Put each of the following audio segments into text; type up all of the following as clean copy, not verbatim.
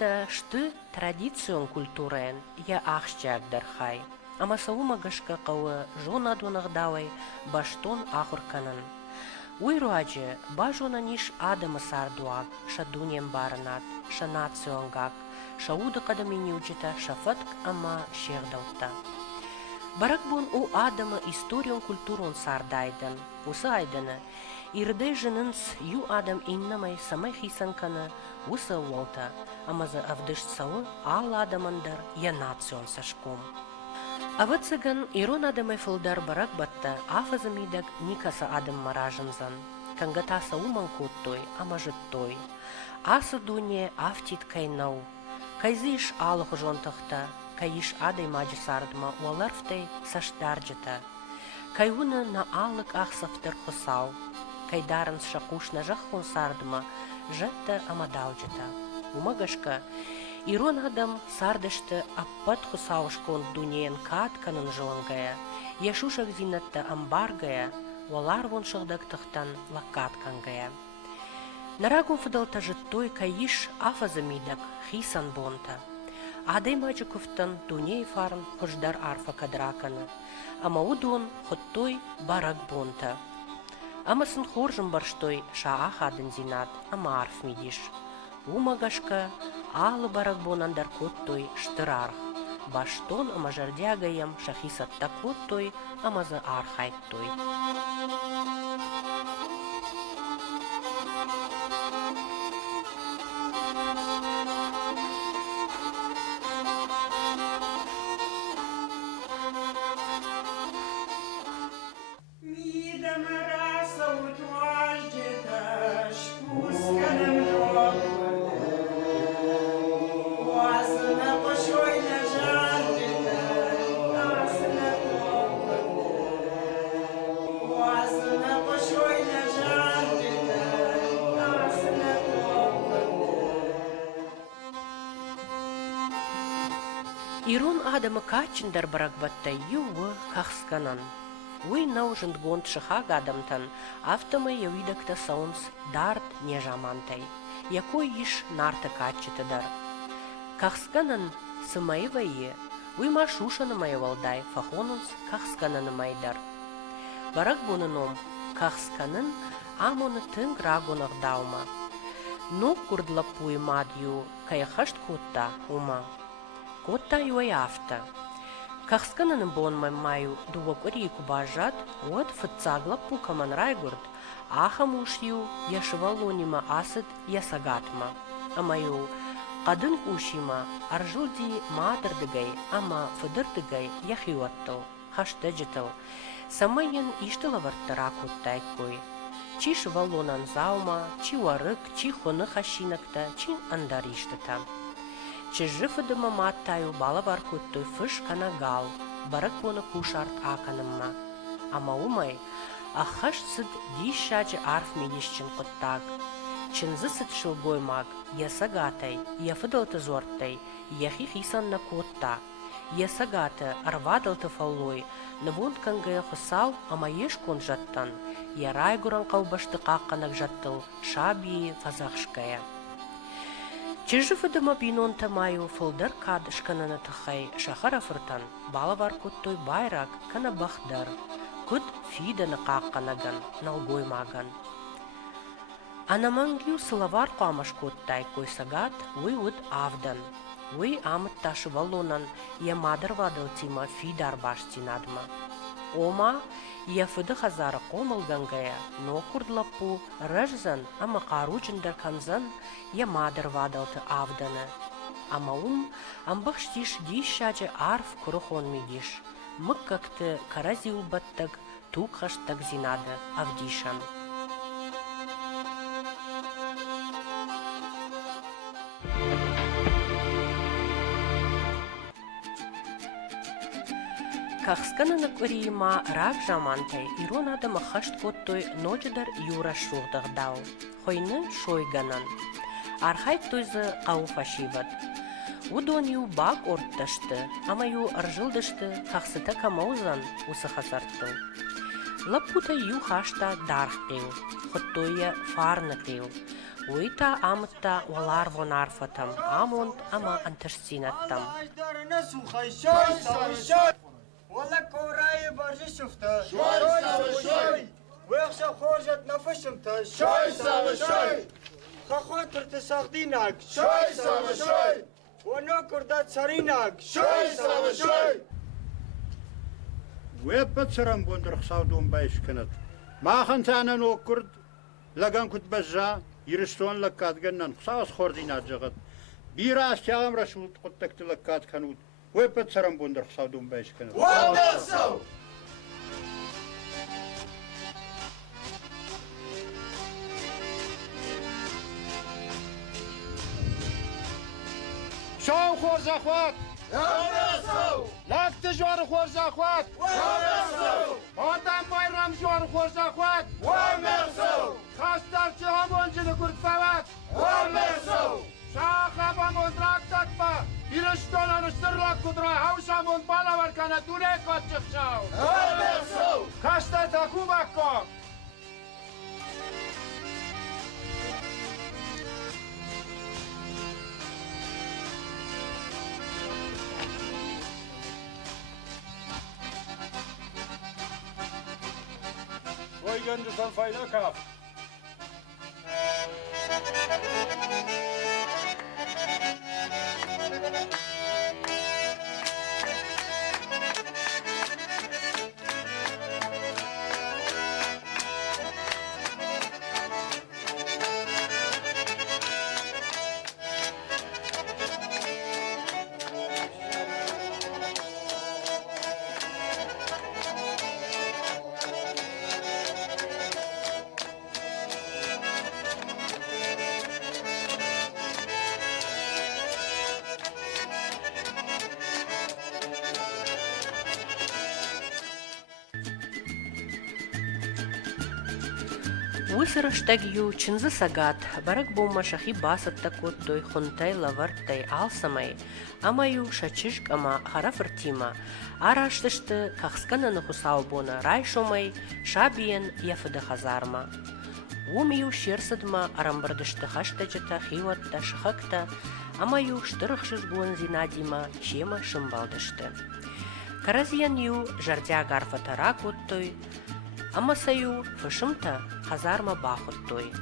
Вылта шты традицион культураен я ахщагдыр хай. Ама саумагашка кауы жона донагдавай баштон ахурканын. Уйруаджы бажона ниш адымы сардуак, шадунем барынат, ша национгак, ша уды кадамини учита, шафатк ама шердаутта. Барак бун у адымы историон культурон сардайдын, усы айдыны, ирдей жынынс ю адам иннамай самай хисанканы усы уолта, амазы авдыш сауы ал адамандар я национ сашком. Авы цыган ирон адамай фылдар барак батта афазамидак никаса адам маражынзан, кангатаса уман куттой, амажыттой. Асы дуне афтит кайнау, кайзыш алых жонтахта, кайиш адай маджы сардма уаларфтай саштарджыта. Кайуны на алык ахсафтар хосау, кайдарын шакушна жахун сардма, жетта амадауджыта. Умагашка, ирон адам сардышты аппат хусаушкон дунеен катканын жонгая, яшушак зинатта амбаргая, валар вон шагдактахтан лакаткангая. Нарагун фыдалта жыттой кайиш афазамидак хисан бонта. Адай маджыковтан дуней фарн хождар арфа кадраканы, ама удон хоттой барак бонта. Амасын хоржым барштой шаа хадын зинат, ама арф мидиш. Умагашка алы барак бонандар коттой штырарх. Баштон ама жардягаям шахисатта коттой, амазы архайттой. Ирон адамы качындар баракбатта ювы кахсканан. Уй наужынд гонд шыхаг адамтан, автомы явидакта саунс дарт нежамантай, якой иш нарта качытыдар. Кахсканан сымайвайы, уй машушаны майвалдай, фахонунс кахскананы майдар. Барак буныном кахсканын амоны тынг рагонах даума. Но курдлапуй мадью каяхашт котта ума. Котта юай афта. Кахскананы бонмай маю дувок рику бажат, вот фыцагла пукаман райгурд, ахамуш ю яшывалонима асыт ясагатма. Амаю кадын кушима аржулди мадырдыгай, ама фыдырдыгай яхиуаттыл, хаштаджытыл. Самайын иштылаварттыра коттайкой. Чи шывалонан заума, чи варык, чи хоны хашинакта, чи андар иштыта. Чижы фыдыма маттаю бала бар коттой фыш канагал, барак воны кушарт аканымма. Ама умай, ахаш сыд дишачы арф медишчин коттаг. Чынзы сыд шылгоймаг, ясагатай, яфыдалты зортай, яхи хисан на котта. Ясагаты арвадалты фаллой, навон кангая хосал, ама еш кон жаттан. Ярай гуран калбашты какканак жаттыл, шабии фазахшкая. Чижы фыдыма бинонта маю фылдар кадышкананы тахай шахара фыртан, балавар коттой байрак кана бахдар, кут фиданы какканаган, налгоймаган. Анамангю сылавар камаш коттай койсагат, уй уд авдан. Уй амыт ташы валонан, я мадар вадыл тима фидар баштинадма. Ома, я фыды хазары комылгангая, но курдлапу рыжзан, ама каручындар канзан, я мадар вадылты авданы. Ама амбахштиш дишачы арф курухон мидиш. Мык какты карази улбаттаг, тук хаштаг зинады авдишан. Кахскананак урима рак жамантай, ирон адама хашт коттой ночыдар юра шуғдағдау. Хойны шойганан. Архайт тойзы қау фашиват. Удон ю баг ортташты, ама ю аржылдышты, қақсыта камаузан усы хазарттыл. Лапута ю хашта дарх қил, хоттойя фарны қил. Уйта амытта олар вонарфатам, амонт ама антырсинаттам. والله كوراي برجي شفته شوي ويخشى خرجت نفشمته شوي خاطر تساقدينك شوي ونوكر دات سرينك شوي ويبتسرم بندر خصاودون بايش كنت ما خنت انا نوكرد لقان كنت بزا يرستون لكات جنن خصاص خوردينات جغت بيراس تاغم رسول قدتك لكات كانوت ويبتسرم بندر خصاودون بايش كنت شو خورز اخوات لاك تجوار خورز اخوات آدم بایرام جوار خورز اخوات خاستر چه همون جل کرد فوات شاخه با مدرک داد با ایرشتان انشتر لاک کدرا هاوش همون بالا ورکنه دونه کات چخشاو خاستر تاکو بکن Gönlü fayda kap. Уйсырыштагью чынзы сагат, барак болма шахи басатта коттой хунтай лаварттай алсамай, амаю шачышк ама харафыртима, араштышты кахскананы хусау бона райшомай, шабиен яфыды хазарма. Умию шерсыдма арамбардышты хаштаджата хиватта шахакта, амаю штырыхшыз буын зинадима чема шымбалдышты. Каразиян ю жардя гарфатара коттой, Амасаю фашымта хазарма бахуттой.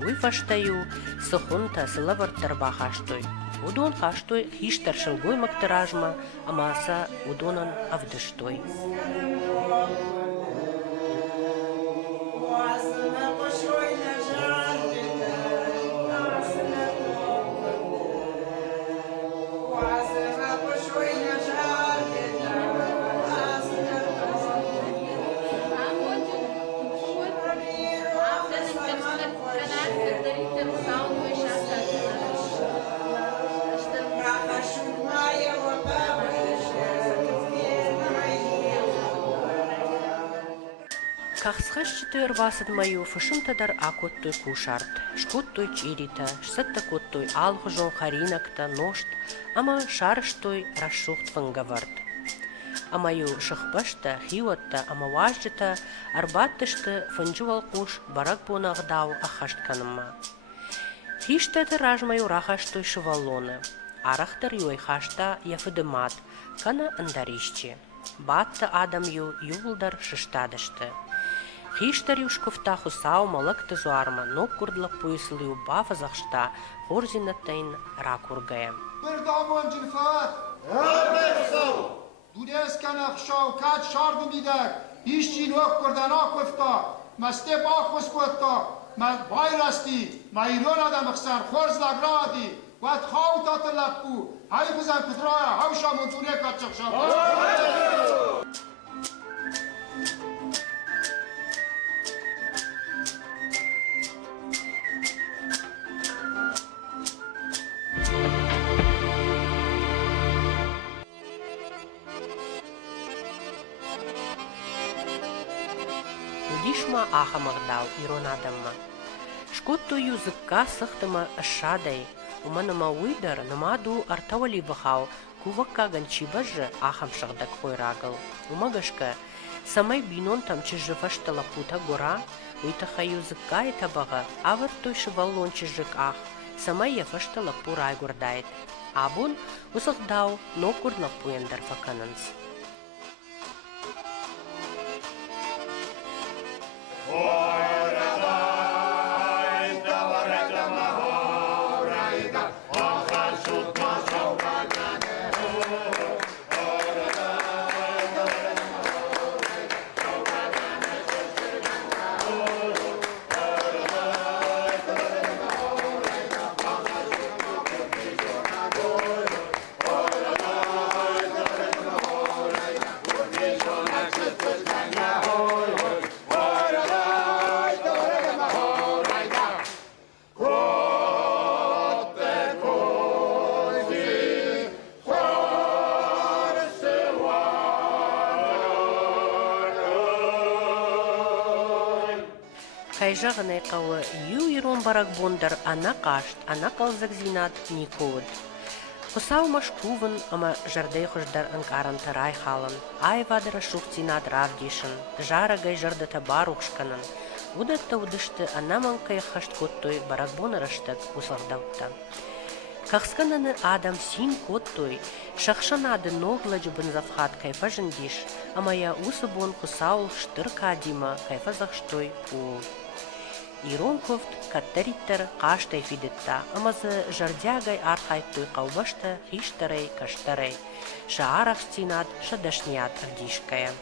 Уй фаштаю сыхунта сылаварттар бахаштой. Удон хаштой хиштар шылгой мактыражма, амаса удонан авдыштой. Кахсхашчыты ырвасыд маю фышымтадар акоттой кушарт, шкоттой чирита, шсаттакоттой алғыжон харинакта ношт, ама шарыштой расшухт фангаварт. Амаю шықпашта, хиуатта, ама важжыта, арбаттышты фынжывал куш барак бонағдау ахаштканымма. Хиштаты ражмаю рахаштой шывалоны, арахтар юай хашта яфыдымат, кана андаришчи. Батты адам ю юлдар шыштадышты. Хиштар юшковта хусау малакты зуарма, но курдлак поясылы у бафазахшта, хорзинаттайн ракургая. Бирдамон жилфат! Дудес канах шау кат шарду мидак, ишчи лок курдан аквфта, масте бахус котта, ма байрасти, ма ирон адам хсар, хорзлак ради, ват хау таталапу, хайфузан кудрая, хавшамон туне катчак шау. Дишма ахамагдал иронадамма. Шкотту юзыкка сыхтыма ашадай, уманама уйдар намаду артавали бахау, кувакка ганчибажы ахамшагдак хойрагыл. Умагашка Самай бинон там чижываштала пута гора, уйтаха юзыкка и табага, авыр той шываллон чижик ах, самай яфаштала пурай гурдайт. Абун усыхдау нокурла пуендар факананс. Кайжағынай қауы ю ирон барак бондар ана қашт, ана қалзак зинат никод. Хусау машкувын, ама жардей хождар анкаран тарай халан, ай вадара шух зинат равдишын, жарагай жардата барухшканан. Удакта удышты анаман кай хашт коттой барак бонарыштак усалдавта. Кахскананы адам син коттой, шахшанады ногладжу бензавхат кайфа жындиш, ама я усыбон хусаул штыр кадима кайфа захштой у. Иронковт каттариттер каштай фидетта, амазы жардягай архайттой каубашта хиштарей каштарей, шаарах стинат шадашният ардишкая.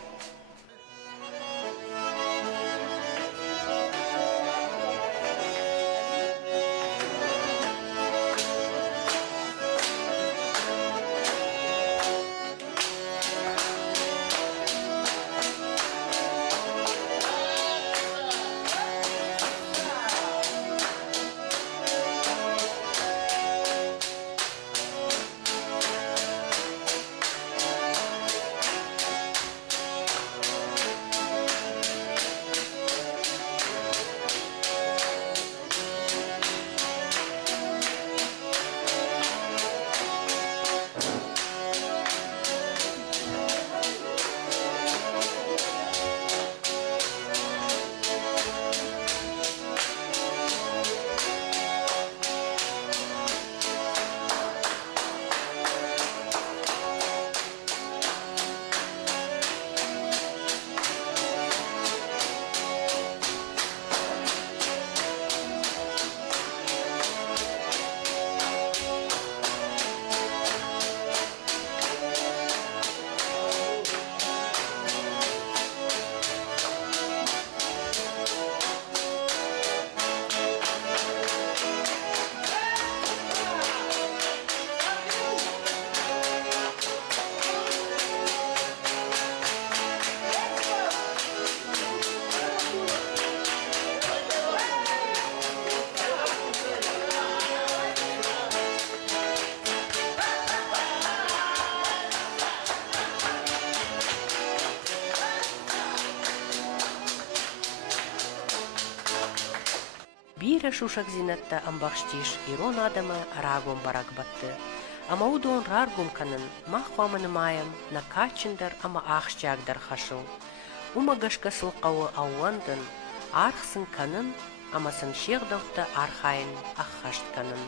Бире шушак зинатта амбахштиш ирон адама рагом барак батты. Ама удон раргум канын махваманы маям на качындар ама ахшчагдар хашыл. Умагашка сылқауы ауандын архсын канын, амасын шеғдауты архайын аххашт канын.